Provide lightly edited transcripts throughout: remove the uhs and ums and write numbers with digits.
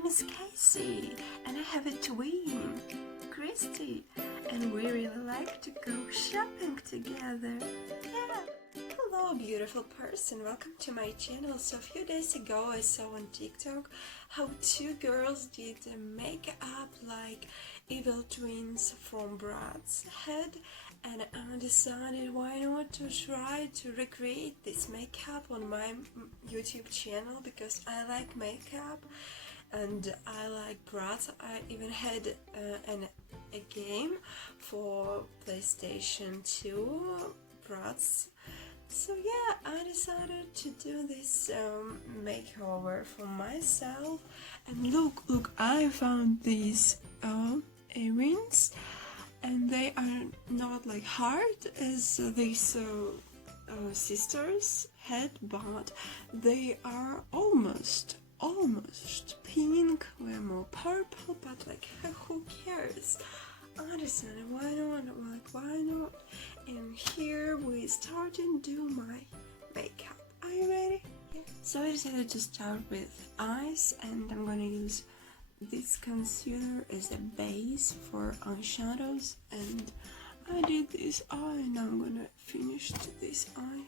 name is Casey, and I have a twin, Christy, and we really like to go shopping together. Yeah. Hello, beautiful person. Welcome to my channel. So a few days ago I saw on TikTok how two girls did makeup like evil twins from BRATZ head, and I decided why not to try to recreate this makeup on my YouTube channel, because I like makeup and I like BRATZ. I even had a game for PlayStation 2, BRATZ. So yeah, I decided to do this makeover for myself. And look, I found these earrings, and they are not like hard as these sisters had, but they are almost pink. We're more purple, but like who cares? I decided why not? And here we start and do my makeup. Are you ready? Yeah. So I decided to start with eyes, and I'm gonna use this concealer as a base for eyeshadows, and I did this eye and I'm gonna finish this eye.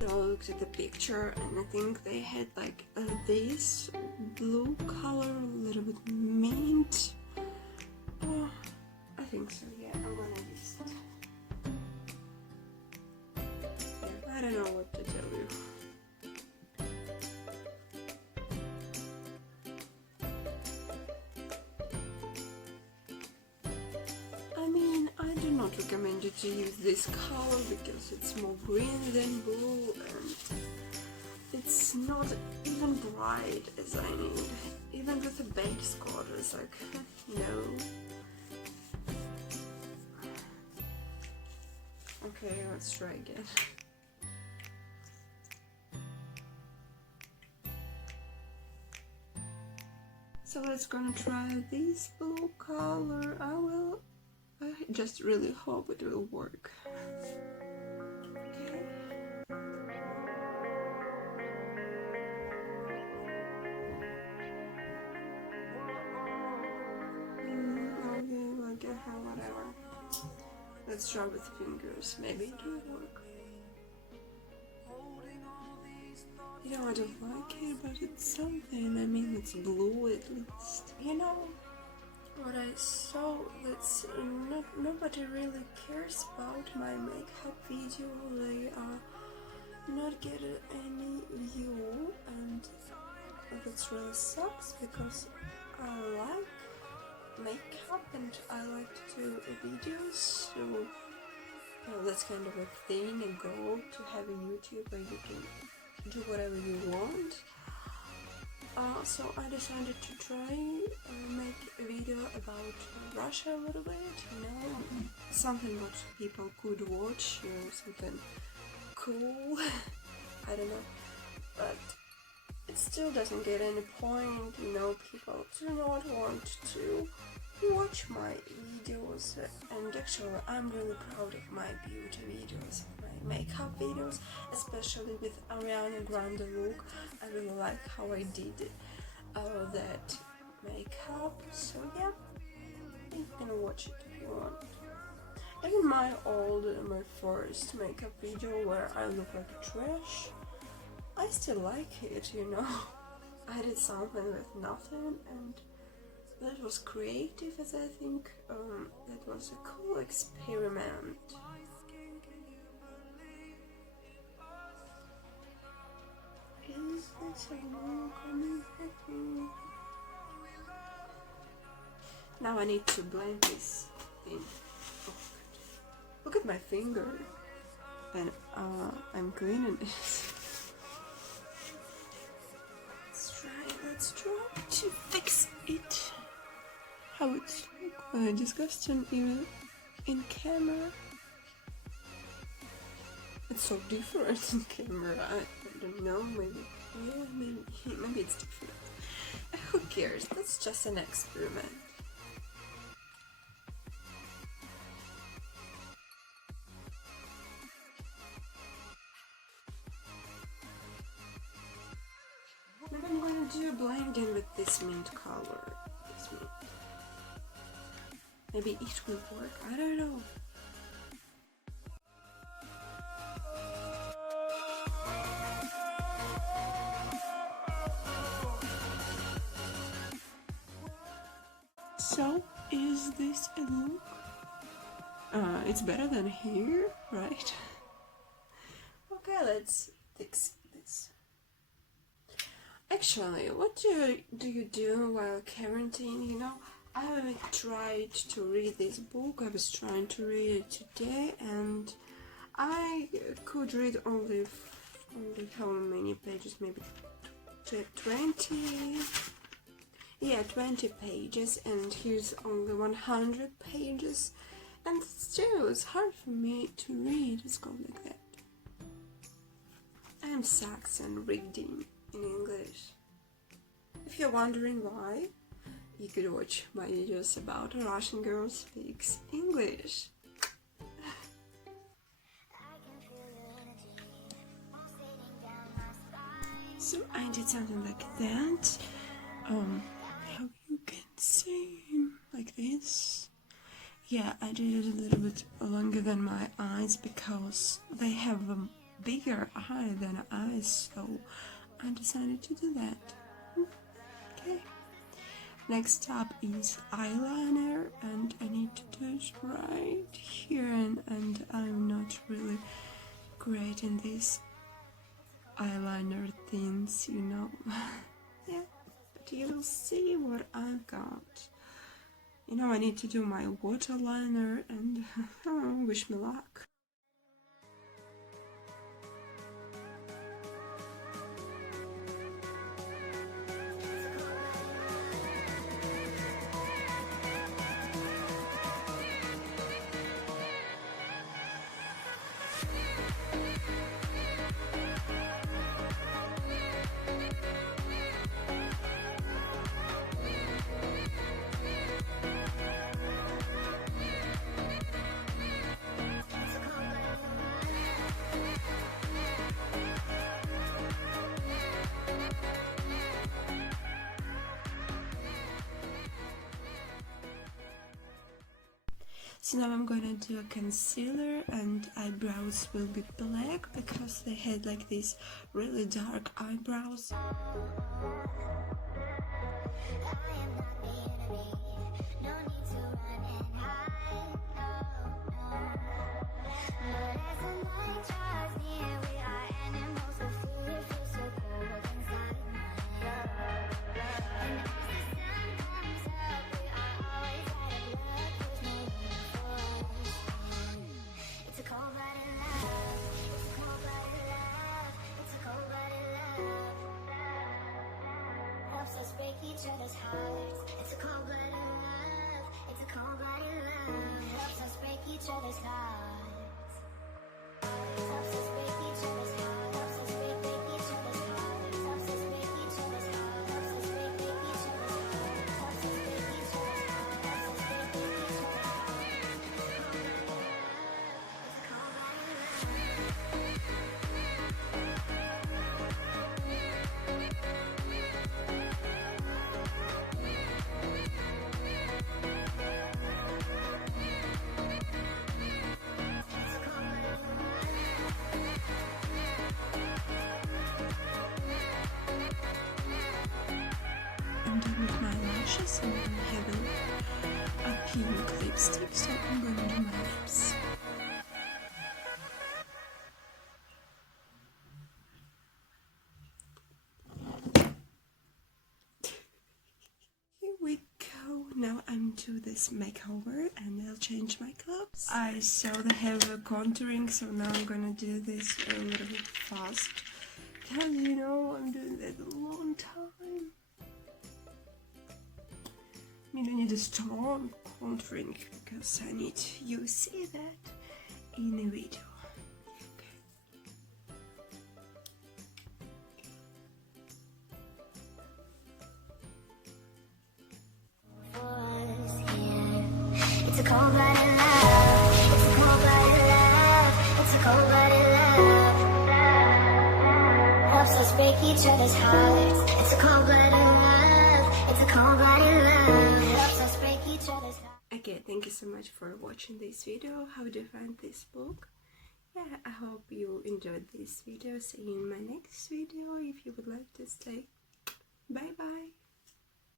So I looked at the picture and I think they had like this blue color, a little bit mint. Oh, I think so, yeah, I'm gonna use it. Yeah, I don't know what to tell you. I do not recommend you to use this color because it's more green than blue and it's not even bright as I need. Even with the base color, it's like, no. Okay, let's try again. So let's gonna try this blue color. I just really hope it will work. Okay. Okay, whatever. Let's try with fingers. Maybe it will work. You know, I don't like it, but it's something. I mean, it's blue at least. You know what I saw? That's nobody really cares about my makeup video. They are not getting any view, and that really sucks because I like makeup and I like to do videos. So that's kind of a thing, a goal to have a YouTube where you can do whatever you want. So I decided to try make a video about Russia a little bit, you know, something what people could watch, you know, something cool. I don't know, but it still doesn't get any point, you know, people do not want to watch my videos, and actually I'm really proud of my beauty videos, my makeup videos, especially with Ariana Grande look. I really like how I did that makeup, so yeah, you can watch it if you want. Even my first makeup video where I look like trash, I still like it, you know. I did something with nothing, and that was creative, as I think that was a cool experiment. Is this a long coming happy? Now I need to blend this thing. Oh, look at my finger, and I'm cleaning it. Let's try to fix it. How it's disgusting even in camera. It's so different in camera. I don't know, maybe it's different. Who cares? That's just an experiment. Maybe I'm gonna do a blending with this mint color. This mint. Maybe it will work, I don't know. So, is this a look? It's better than here, right? Okay, let's fix this. Actually, what do you do while quarantine? You know, I tried to read this book. I was trying to read it today, and I could read only how many pages? Maybe 20. Yeah, 20 pages, and here's only 100 pages, and still it's hard for me to read. It's called like that. I'm Saxon reading in English. If you're wondering why, you could watch my videos about a Russian girl speaks English. So I did something like that. How you can see like this. Yeah, I did it a little bit longer than my eyes because they have a bigger eye than eyes, so I decided to do that. Okay. Next up is eyeliner, and I need to do it right here, and I'm not really great in these eyeliner things, you know. Yeah. You will see what I've got. You know, I need to do my waterliner, and wish me luck. So now I'm gonna do a concealer, and eyebrows will be black because they had like these really dark eyebrows. Each other's hearts. It's a cold-blooded love. It's a cold-blooded love. Helps us break each other's hearts. Helps us break each other's hearts. Helps us break each other's hearts. Helps us break each other's hearts. Helps us break each other's hearts. Helps us break each other's hearts. Helps us break each other's hearts. It's a cold-blooded love. I'm done with my lashes, and I'm having a pink lipstick, so I'm going to do my lips. Here we go. Now I'm to this makeover, and I'll change my clothes. I saw they have a contouring, so now I'm gonna do this a little bit fast. Because, you know, I'm doing that a long time. I mean, I need a strong contouring because I need you see that in a video. It's a cold-blooded love. It's a cold-blooded love. It's a cold-blooded love. Helps us break each other's hearts. It's a cold-blooded love. It's a cold-blooded love. Helps us break each other's hearts. Okay, thank you so much for watching this video. How do you find this book? Yeah, I hope you enjoyed this video. See you in my next video if you would like to stay. Bye bye.